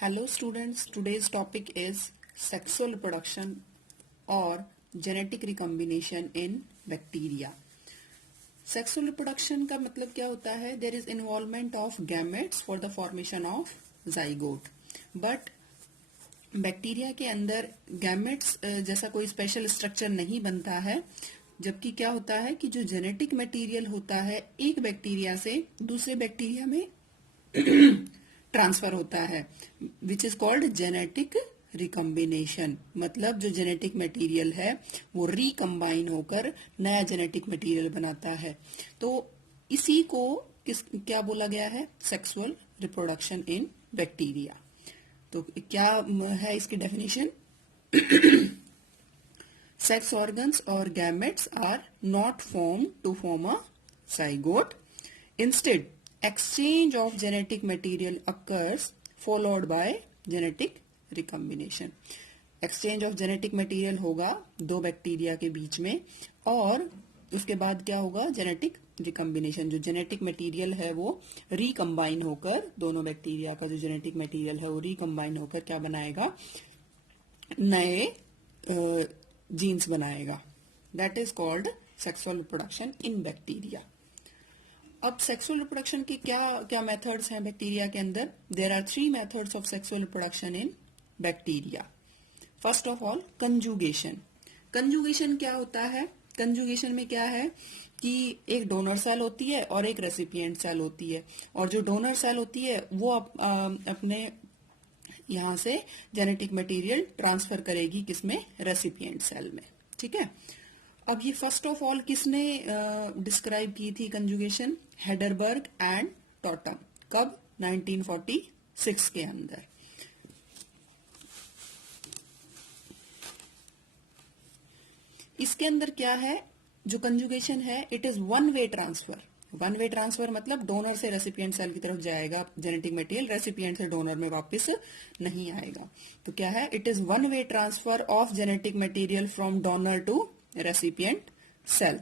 Hello students, today's topic is sexual reproduction or genetic recombination in bacteria. Sexual reproduction का मतलब क्या होता है? There is involvement of gametes for the formation of zygote. But bacteria के अंदर gametes जैसा कोई स्पेशल स्ट्रक्चर नहीं बनता है, जबकि क्या होता है कि जो जेनेटिक मटेरियल होता है एक बैक्टीरिया से दूसरे बैक्टीरिया में ट्रांसफर होता है, which is called genetic recombination. मतलब जो जेनेटिक मटेरियल है वो रिकम्बाइन होकर नया जेनेटिक मटेरियल बनाता है. तो इसी को क्या बोला गया है? Sexual reproduction in bacteria. तो क्या है इसकी डेफिनेशन? सेक्स ऑर्गन्स और gametes are not form to form a zygote. Instead, exchange of genetic material occurs followed by genetic recombination. Exchange of genetic material होगा दो बैक्टीरिया के बीच में और उसके बाद क्या होगा? Genetic recombination. जो जेनेटिक मटेरियल है वो रिकम्बाइन होकर, दोनों बैक्टीरिया का जो जेनेटिक मटेरियल है वो रिकम्बाइन होकर क्या बनाएगा? नए जीन्स बनाएगा. That is called sexual reproduction in bacteria. अब सेक्सुअल रिप्रोडक्शन की क्या क्या मेथड्स हैं बैक्टीरिया के अंदर? There are 3 methods of sexual reproduction in bacteria. First of all, conjugation. Conjugation क्या होता है? कंजुगेशन में क्या है कि एक डोनर सेल होती है और एक रेसिपिएंट सेल होती है, और जो डोनर सेल होती है वो अपने यहां से जेनेटिक मटेरियल ट्रांसफर करेगी किसमें? रेसिपिएंट सेल में. ठीक है. अब ये फर्स्ट ऑफ ऑल किसने डिस्क्राइब की थी कंजुगेशन? हेडरबर्ग and Tatum. कब? 1946 के अंदर. इसके अंदर क्या है? जो कंजुगेशन है it is one way transfer. One way transfer मतलब डोनर से रेसिपिएंट सेल की तरफ जाएगा जेनेटिक मटेरियल, रेसिपिएंट से डोनर में वापस नहीं आएगा. तो क्या है? It is one way transfer of genetic material from donor to recipient cell.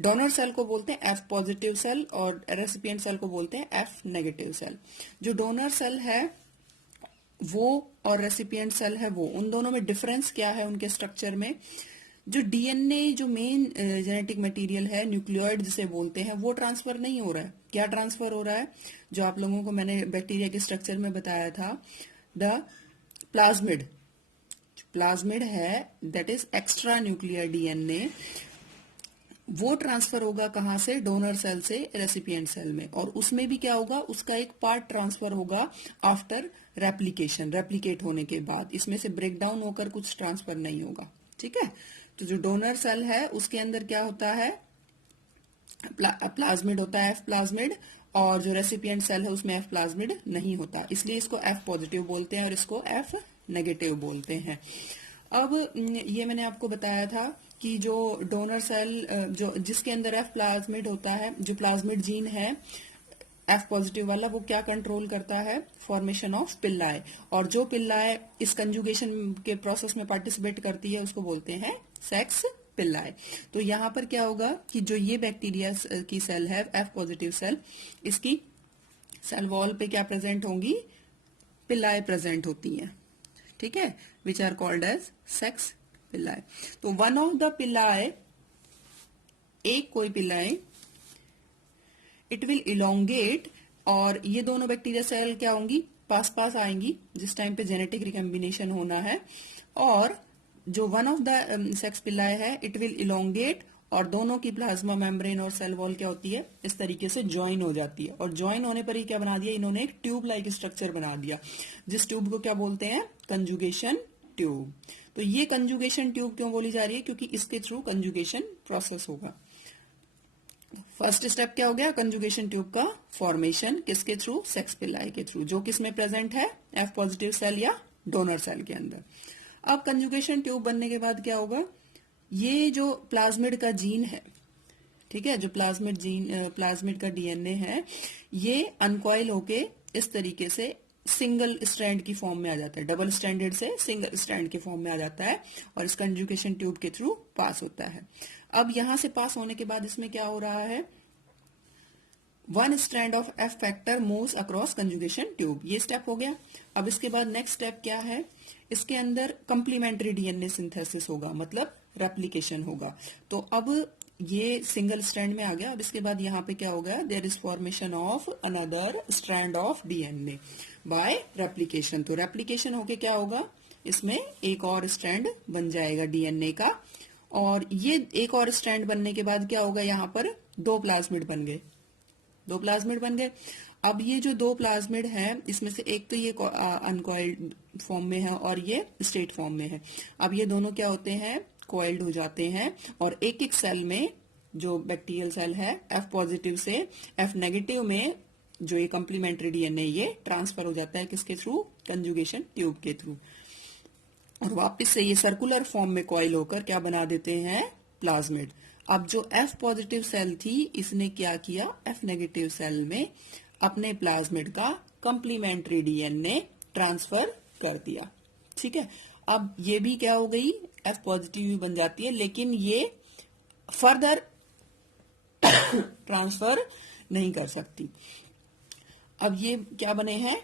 Donor cell को बोलते हैं एफ पॉजिटिव सेल और रेसिपिएंट सेल को बोलते हैं एफ नेगेटिव सेल. जो डोनर सेल है वो और रेसिपिएंट सेल है वो, उन दोनों में डिफरेंस क्या है उनके स्ट्रक्चर में? जो डीएनए, जो मेन जेनेटिक मटेरियल है, न्यूक्लियोइड जिसे बोलते हैं, वो ट्रांसफर नहीं हो रहा है. क्या ट्रांसफर हो रहा है? जो आप लोगों को मैंने बैक्टीरिया के स्ट्रक्चर में बताया था, द प्लाज्मिड. प्लाज्मिड है that is extra nuclear DNA, वो ट्रांसफर होगा कहां से? डोनर सेल से रेसिपिएंट सेल में. और उसमें भी क्या होगा? उसका एक पार्ट ट्रांसफर होगा आफ्टर रेप्लिकेशन, रेप्लिकेट होने के बाद. इसमें से ब्रेक डाउन होकर कुछ ट्रांसफर नहीं होगा. ठीक है. तो जो डोनर सेल है उसके अंदर क्या होता है? प्लाज्मिड होता है, एफ प्लाज्मिड, और जो रेसिपिएंट सेल है उसमें एफ प्लाज्मिड नहीं होता, इसलिए इसको एफ पॉजिटिव बोलते हैं और इसको एफ नेगेटिव बोलते हैं. अब ये मैंने आपको बताया था कि जो डोनर सेल जो जिसके अंदर एफ प्लाज्मिड होता है, जो प्लाज्मिड जीन है एफ पॉजिटिव वाला, वो क्या कंट्रोल करता है? Formation of pili. और जो पिल्लाए इस कंजुगेशन के प्रोसेस में पार्टिसिपेट करती है उसको बोलते हैं सेक्स पिल्लाए. तो यहां पर क्या होगा कि जो ये बैक्टीरिया की सेल है एफ पॉजिटिव सेल, इसकी सेल वॉल पे क्या प्रेजेंट होंगी? पिल्लाए प्रेजेंट होती हैं. ठीक है. Which are called as sex pili. तो वन ऑफ द पिल्लाए, एक कोई पिल्लाए, इट विल इलोंगेट, और ये दोनों बैक्टीरिया सेल क्या होंगी? पास पास आएंगी जिस टाइम पे जेनेटिक रिकम्बिनेशन होना है. और जो वन ऑफ द सेक्स पिल्लाए है इट विल इलोंगेट, और दोनों की प्लाज्मा मेम्ब्रेन और सेल वॉल क्या होती है? इस तरीके से ज्वाइन हो जाती है. और ज्वाइन होने पर ही क्या बना दिया इन्होंने? एक ट्यूब लाइक स्ट्रक्चर बना दिया, जिस ट्यूब को क्या बोलते हैं? Conjugation tube. तो ये कंजुगेशन ट्यूब क्यों बोली जा रही है? क्योंकि इसके थ्रू कंजुगेशन प्रोसेस होगा. फर्स्ट स्टेप क्या हो गया? कंजुगेशन ट्यूब का फॉर्मेशन. किसके थ्रू? सेक्स पिल्लाई के थ्रू, जो किसमें प्रेजेंट है? एफ पॉजिटिव सेल या डोनर सेल के अंदर. अब कंजुगेशन ट्यूब बनने के बाद क्या होगा? ये जो प्लाज्मिड का जीन है, ठीक है, जो प्लाज्मिड का डीएनए है, ये अनकॉइल होके इस तरीके से सिंगल स्ट्रैंड की फॉर्म में आ जाता है. डबल स्ट्रैंडेड से सिंगल स्ट्रैंड की फॉर्म में आ जाता है और इस कंजुगेशन ट्यूब के थ्रू पास होता है. अब यहां से पास होने के बाद इसमें क्या हो रहा है? One strand of F factor moves across conjugation tube. ये स्टेप हो गया। अब इसके बाद नेक्स्ट स्टेप क्या है, इसके अंदर कंप्लीमेंट्री डीएनए सिंथेसिस होगा, मतलब रेप्लिकेशन होगा। तो अब ये सिंगल स्ट्रैंड में आ गया। अब इसके बाद यहाँ पे क्या होगा, there is formation of another strand of DNA by replication. तो रेप्लिकेशन होके क्या होगा, इसमें एक और स्ट्रैंड बन जाएगा डीएनए का। और ये एक और स्ट्रैंड बनने के बाद क्या होगा, यहाँ पर दो प्लाज्मिड बन गए, दो प्लाज्मिड बन गए। अब ये जो दो प्लाज्मिड हैं, इसमें से एक तो ये अनकॉइल्ड फॉर्म में है और ये स्टेट फॉर्म में है। अब ये दोनों क्या होते हैं, कॉइल्ड हो जाते हैं और एक एक सेल में, जो बैक्टीरियल सेल है, एफ पॉजिटिव से एफ नेगेटिव में जो ये कंप्लीमेंट्री डीएनए ये ट्रांसफर हो जाता है, किसके थ्रू, कंजुगेशन ट्यूब के थ्रू। और वापस से ये सर्कुलर फॉर्म में कॉइल होकर क्या बना देते हैं, प्लाज्मिड। अब जो एफ पॉजिटिव सेल थी, इसने क्या किया, एफ नेगेटिव सेल में अपने प्लाज्मिड का कंप्लीमेंट्री डीएनए ट्रांसफर कर दिया। ठीक है। अब ये भी क्या हो गई, एफ पॉजिटिव भी बन जाती है, लेकिन ये फर्दर ट्रांसफर नहीं कर सकती। अब ये क्या बने हैं,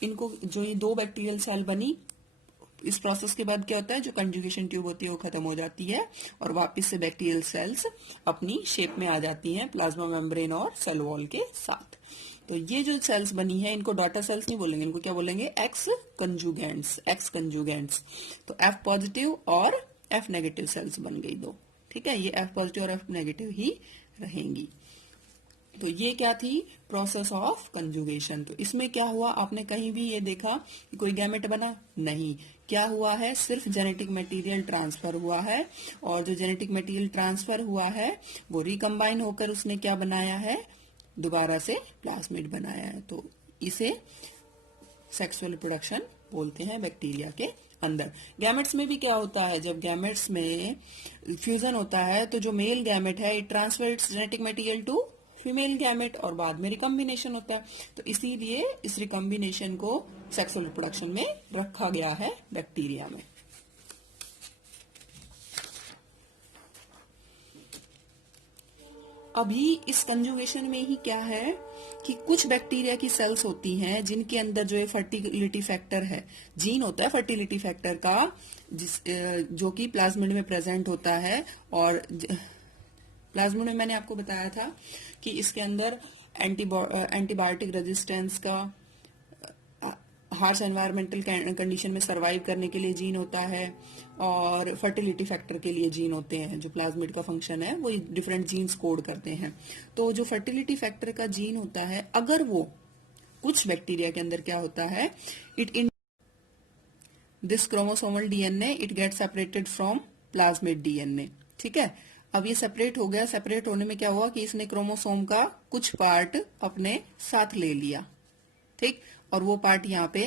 इनको जो ये दो बैक्टीरियल सेल बनी, इस प्रोसेस के बाद क्या होता है, जो कंजुगेशन ट्यूब होती है वो खत्म हो जाती है और वापस से बैक्टीरियल सेल्स अपनी शेप में आ जाती हैं, प्लाज्मा मेम्ब्रेन और सेल वॉल के साथ। तो ये जो सेल्स बनी है, इनको डॉटर सेल्स नहीं बोलेंगे, इनको क्या बोलेंगे, एक्स कंजुगेंट्स, एक्स कंजुगेंट्स। तो एफ पॉजिटिव और एफ नेगेटिव सेल्स बन गई दो। ठीक है, ये एफ पॉजिटिव और एफ नेगेटिव ही रहेंगी। तो ये क्या थी, प्रोसेस ऑफ कंजुगेशन। तो इसमें क्या हुआ, आपने कहीं भी ये देखा कि कोई गैमेट बना, नहीं। क्या हुआ है, सिर्फ जेनेटिक मटेरियल ट्रांसफर हुआ है और जो जेनेटिक मटेरियल ट्रांसफर हुआ है वो रिकम्बाइन होकर उसने क्या बनाया है, दोबारा से प्लाज्मिड बनाया है। तो इसे सेक्सुअल रिप्रोडक्शन बोलते हैं बैक्टीरिया के अंदर। गैमेट्स में भी क्या होता है, जब गैमेट्स में फ्यूजन होता है तो जो मेल गैमेट है, it transfer its genetic material to female gamete और बाद में रिकम्बिनेशन होता है। तो इसीलिए इस रिकम्बिनेशन को सेक्सुअल रिप्रोडक्शन में रखा गया है बैक्टीरिया में। अभी इस कंजुगेशन में ही क्या है कि कुछ बैक्टीरिया की सेल्स होती हैं जिनके अंदर जो फर्टिलिटी फैक्टर है, जीन होता है फर्टिलिटी फैक्टर का, जो कि प्लाज्मिड में प्रेजेंट होता है। और प्लाज्मिड में मैंने आपको बताया था कि इसके अंदर एंटीबायोटिक रेजिस्टेंस का, हार्श एनवायरमेंटल कंडीशन में सरवाइव करने के लिए जीन होता है और फर्टिलिटी फैक्टर के लिए जीन होते हैं। जो प्लाज्मिड का फंक्शन है वो डिफरेंट जीन्स कोड करते हैं। तो जो फर्टिलिटी फैक्टर का जीन होता है, अगर वो कुछ बैक्टीरिया के अंदर क्या होता है, it in this chromosomal DNA it get separated from plasmid DNA. ठीक है, अब ये सेपरेट हो गया। सेपरेट होने में क्या हुआ कि इसने क्रोमोसोम का कुछ पार्ट अपने साथ ले लिया, ठीक, और वो पार्ट यहाँ पे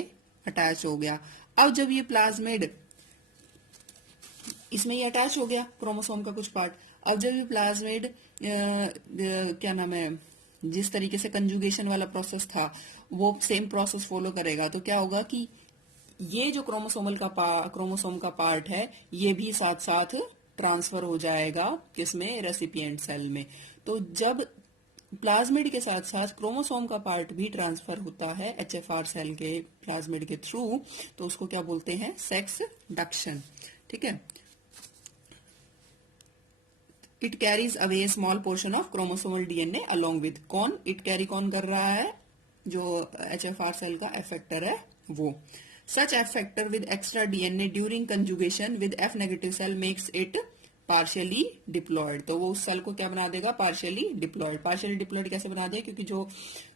अटैच हो गया। अब जब ये प्लाज्मिड, इसमें ये अटैच हो गया क्रोमोसोम का कुछ पार्ट, अब जब ये प्लाज्मिड क्या नाम है, जिस तरीके से कंजुगेशन वाला प्रोसेस था वो सेम प्रोसेस फॉलो करेगा, तो क्या होगा कि ये जो क्रोमोसोम का पार्ट है ये भी साथ साथ ट्रांसफर हो जाएगा किसमें, रेसिपिएंट सेल में। तो जब प्लाज्मिड के साथ साथ क्रोमोसोम का पार्ट भी ट्रांसफर होता है एचएफआर सेल के प्लाज्मिड के थ्रू, तो उसको क्या बोलते हैं, सेक्स डक्शन। ठीक है, it carries away small portion of chromosomal DNA along with, कौन इट कैरी कौन कर रहा है, जो एचएफआर सेल का एफेक्टर है वो। Such effector with extra DNA during conjugation with F negative cell makes it partially diploid. तो वो उस सेल को क्या बना देगा, पार्शियली डिप्लॉयड। पार्शियली डिप्लॉयड कैसे बना देगा, क्योंकि जो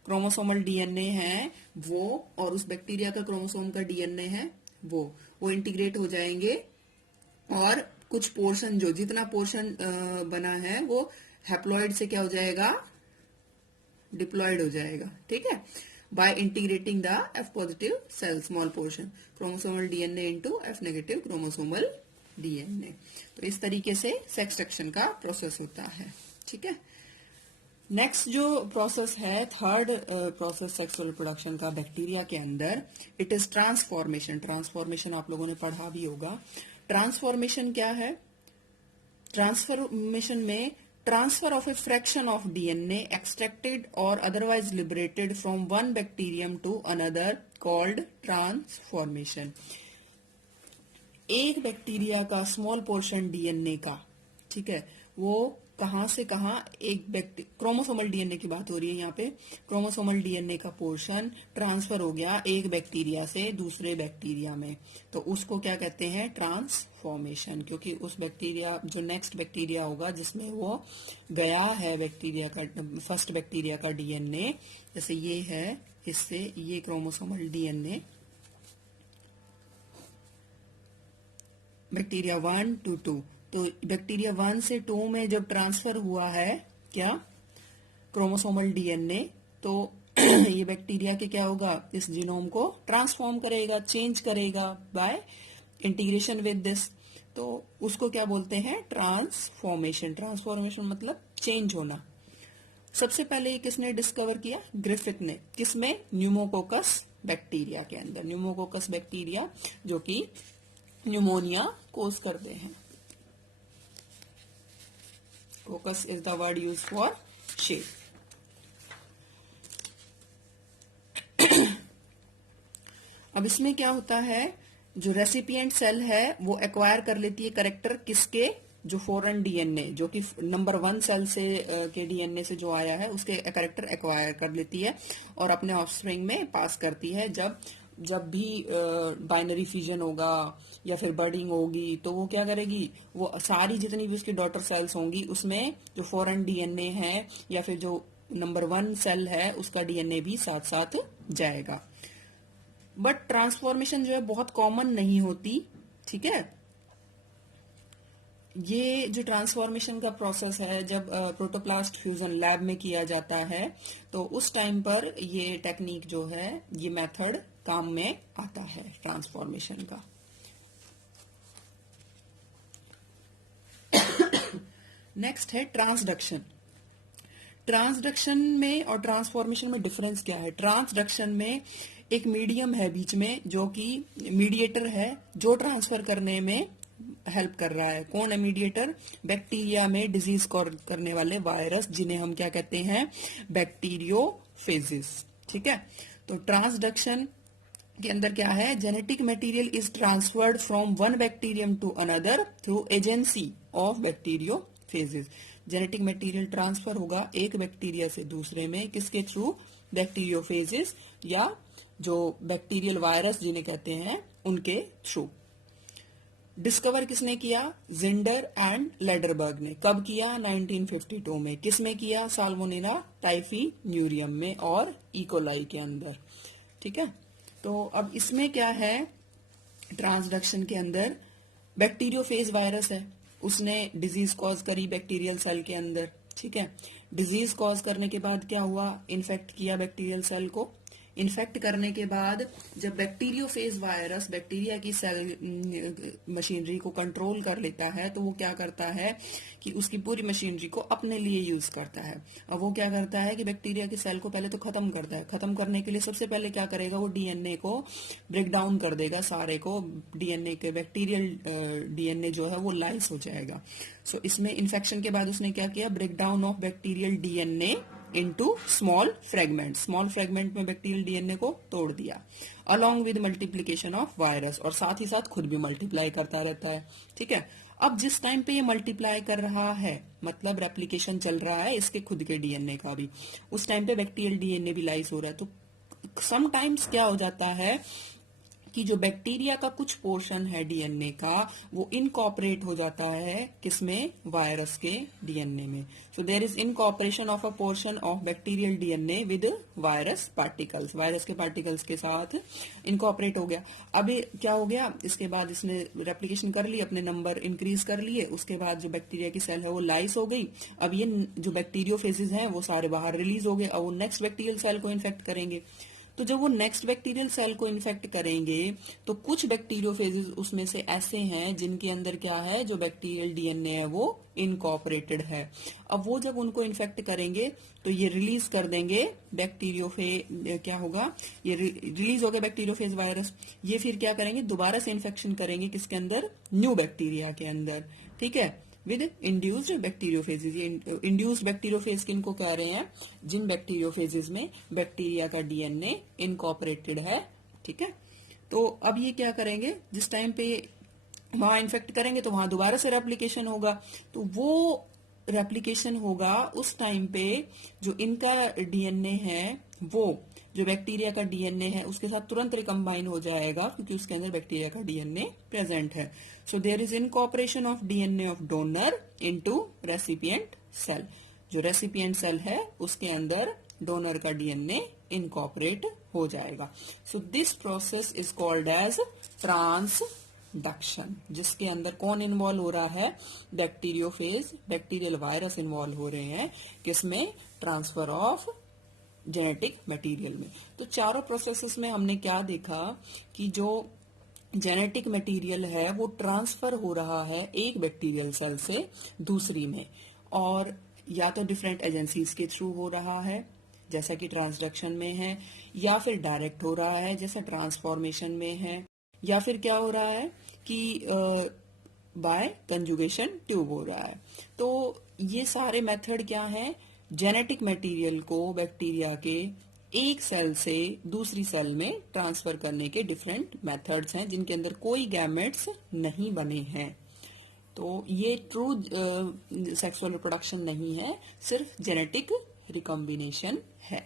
क्रोमोसोमल डीएनए है वो और उस बैक्टीरिया का क्रोमोसोम का डीएनए है वो इंटीग्रेट हो जाएंगे और कुछ पोर्शन, जो जितना पोर्शन बना है वो हैप्लॉइड से क्या हो जाएगा, डिप्लॉयड हो जाएगा। ठीक है, by integrating the F positive cell small portion chromosomal DNA into F negative chromosomal DNA। तो इस तरीके से सेक्स डक्शन का प्रोसेस होता है। ठीक है, नेक्स्ट जो प्रोसेस है, थर्ड प्रोसेस सेक्सुअल रिप्रोडक्शन का बैक्टीरिया के अंदर, इट इज ट्रांसफॉर्मेशन। ट्रांसफॉर्मेशन आप लोगों ने पढ़ा भी होगा। ट्रांसफॉर्मेशन क्या है, ट्रांसफॉर्मेशन में transfer of a fraction of DNA extracted or otherwise liberated from one bacterium to another called transformation. एक बैक्टीरिया का स्मॉल पोर्शन डीएनए का, ठीक है, वो कहां से कहां एक क्रोमोसोमल डीएनए की बात हो रही है यहाँ पे, क्रोमोसोमल डीएनए का पोर्शन ट्रांसफर हो गया एक बैक्टीरिया से दूसरे बैक्टीरिया में, तो उसको क्या कहते हैं, ट्रांसफॉर्मेशन। क्योंकि उस बैक्टीरिया, जो नेक्स्ट बैक्टीरिया होगा जिसमें वो गया है बैक्टीरिया का, फर्स्ट बैक्टीरिया का डीएनए, जैसे ये है, इससे ये क्रोमोसोमल डीएनए बैक्टीरिया 1 to 2, तो बैक्टीरिया 1 से 2 में जब ट्रांसफर हुआ है क्या, क्रोमोसोमल डीएनए, तो ये बैक्टीरिया के क्या होगा, इस जीनोम को ट्रांसफॉर्म करेगा, चेंज करेगा बाय इंटीग्रेशन विद दिस, तो उसको क्या बोलते हैं, ट्रांसफॉर्मेशन। ट्रांसफॉर्मेशन मतलब चेंज होना। सबसे पहले ये किसने डिस्कवर किया, ग्रिफिथ ने। किसमें, न्यूमोकोकस बैक्टीरिया के अंदर। न्यूमोकोकस बैक्टीरिया जो कि न्यूमोनिया कोज करते हैं। कोकस is the word use for shape. अब इसमें क्या होता है, जो रेसिपिएंट सेल है वो एक्वायर कर लेती है करेक्टर किसके, जो फॉरेन डीएनए, जो कि नंबर 1 सेल से के डीएनए से जो आया है उसके करेक्टर एक्वायर कर लेती है और अपने ऑफस्प्रिंग में पास करती है। जब भी बाइनरी फ्यूजन होगा या फिर बर्डिंग होगी तो वो क्या करेगी, वो सारी जितनी भी उसकी डॉटर सेल्स होंगी उसमें जो फॉरेन डीएनए है या फिर जो नंबर 1 सेल है उसका डीएनए भी साथ साथ जाएगा। बट ट्रांसफॉर्मेशन जो है बहुत कॉमन नहीं होती, ठीक है। ये जो ट्रांसफॉर्मेशन का प्रोसेस है जब प्रोटोप्लास्ट फ्यूजन लैब में किया जाता है तो उस टाइम पर ये टेक्निक जो है, ये मेथड काम में आता है ट्रांसफॉर्मेशन का। नेक्स्ट है ट्रांसडक्शन। ट्रांसडक्शन में और ट्रांसफॉर्मेशन में डिफरेंस क्या है। ट्रांसडक्शन में एक मीडियम है बीच में जो कि मीडिएटर है, जो ट्रांसफर करने में हेल्प कर रहा है। कौन है मीडिएटर, बैक्टीरिया में डिजीज करने वाले वायरस, जिन्हें हम क्या कहते हैं, बैक्टीरियोफेजिस, ठीक है। तो ट्रांसडक्शन के अंदर क्या है, genetic material is transferred from one bacterium to another through agency of bacteriophages. Genetic material transfer होगा एक बैक्टीरिया से दूसरे में, किसके थ्रू, बैक्टीरियोफेजिस या जो बैक्टीरियल वायरस जिन्हें कहते हैं उनके थ्रू। डिस्कवर किसने किया, जिंडर एंड लेडरबर्ग ने। कब किया, 1952 में। किसमें किया, साल्मोनेला टाइफीन्यूरियम में और इकोलाई के अंदर, ठीक है। तो अब इसमें क्या है, ट्रांसडक्शन के अंदर बैक्टीरियोफेज वायरस है, उसने डिजीज कॉज करी बैक्टीरियल सेल के अंदर, ठीक है। डिजीज कॉज करने के बाद क्या हुआ, इन्फेक्ट किया बैक्टीरियल सेल को। इन्फेक्ट करने के बाद जब बैक्टीरियोफेज वायरस बैक्टीरिया की सेल मशीनरी को कंट्रोल कर लेता है तो वो क्या करता है कि उसकी पूरी मशीनरी को अपने लिए यूज करता है। अब वो क्या करता है कि बैक्टीरिया की सेल को पहले तो खत्म करता है। खत्म करने के लिए सबसे पहले क्या करेगा, वो डीएनए को ब्रेक डाउन कर देगा, सारे को डीएनए के, बैक्टीरियल डीएनए जो है वो लाइस हो जाएगा। सो इसमें इन्फेक्शन के बाद उसने क्या किया, break down of bacterial DNA into small fragment. Small fragment में बैक्टीरियल डीएनए को तोड़ दिया, along with multiplication of virus, और साथ ही साथ खुद भी मल्टीप्लाई करता रहता है, ठीक है। अब जिस टाइम पे ये मल्टीप्लाई कर रहा है, मतलब रेप्लिकेशन चल रहा है इसके खुद के डीएनए का भी, उस टाइम पे बैक्टीरियल डीएनए भी लाइस हो रहा है। तो समटाइम्स क्या हो जाता है कि जो बैक्टीरिया का कुछ पोर्शन है डीएनए का वो इनकॉपरेट हो जाता है किसमें, वायरस के डीएनए में। So there is incorporation of a portion of bacterial DNA with virus particles. Virus के पार्टिकल्स के साथ इनकॉपरेट हो गया। अभी क्या हो गया, इसके बाद इसने रेप्लिकेशन कर ली, अपने नंबर इंक्रीज कर लिए, उसके बाद जो बैक्टीरिया की सेल है वो लाइस हो गई। अब ये जो बैक्टीरियोफेजेस हैं वो सारे बाहर रिलीज हो गए, अब वो नेक्स्ट बैक्टीरियल सेल को इन्फेक्ट करेंगे। तो जब वो नेक्स्ट बैक्टीरियल सेल को इन्फेक्ट करेंगे तो कुछ बैक्टीरियोफेजेस उसमें से ऐसे हैं जिनके अंदर क्या है, जो बैक्टीरियल डीएनए है वो इनकॉपरेटेड है। अब वो जब उनको इन्फेक्ट करेंगे तो ये रिलीज कर देंगे क्या होगा, ये रिलीज हो गया बैक्टीरियोफेज वायरस। ये फिर क्या करेंगे, दोबारा से इन्फेक्शन करेंगे किसके अंदर, न्यू बैक्टीरिया के अंदर, ठीक है। With induced bacteriophages. ये इंड्यूस्ड बैक्टीरियोफेज किनको कह रहे हैं? जिन बैक्टीरियोफेजेज में बैक्टीरिया का डीएनए इनकॉर्पोरेटेड है, ठीक है। तो अब ये क्या करेंगे, जिस टाइम पे वहां इन्फेक्ट करेंगे तो वहां दोबारा से रेप्लिकेशन होगा, तो वो रेप्लिकेशन होगा उस टाइम पे जो इनका डीएनए है वो जो बैक्टीरिया का डीएनए है उसके साथ तुरंत रिकम्बाइन हो जाएगा, क्योंकि उसके अंदर बैक्टीरिया का डीएनए प्रेजेंट है। So there is incorporation of DNA of donor into recipient cell. जो रेसिपिएंट सेल है उसके अंदर डोनर का डीएनए इनकॉर्पोरेट हो जाएगा। So this process is called as transduction, जिसके अंदर कौन इन्वॉल्व हो रहा है? बैक्टीरियोफेज, बैक्टीरियल वायरस इन्वॉल्व हो रहे हैं, किसमें? ट्रांसफर ऑफ जेनेटिक मटेरियल में। तो चारों प्रोसेसेस में हमने क्या देखा कि जो जेनेटिक मटेरियल है वो ट्रांसफर हो रहा है एक बैक्टीरियल सेल से दूसरी में, और या तो डिफरेंट एजेंसीज के थ्रू हो रहा है जैसा कि ट्रांसडक्शन में है, या फिर डायरेक्ट हो रहा है जैसा ट्रांसफॉर्मेशन में है, या फिर क्या हो रहा है कि बाय कंजुगेशन ट्यूब हो रहा है। तो ये सारे मेथड क्या हैं? जेनेटिक मटेरियल को बैक्टीरिया के एक सेल से दूसरी सेल में ट्रांसफर करने के डिफरेंट मेथड्स हैं, जिनके अंदर कोई गैमेट्स नहीं बने हैं। तो ये ट्रू सेक्सुअल रिप्रोडक्शन नहीं है, सिर्फ जेनेटिक रिकॉम्बिनेशन है।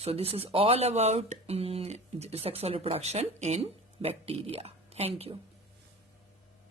So this is all about sexual reproduction in bacteria. Thank you.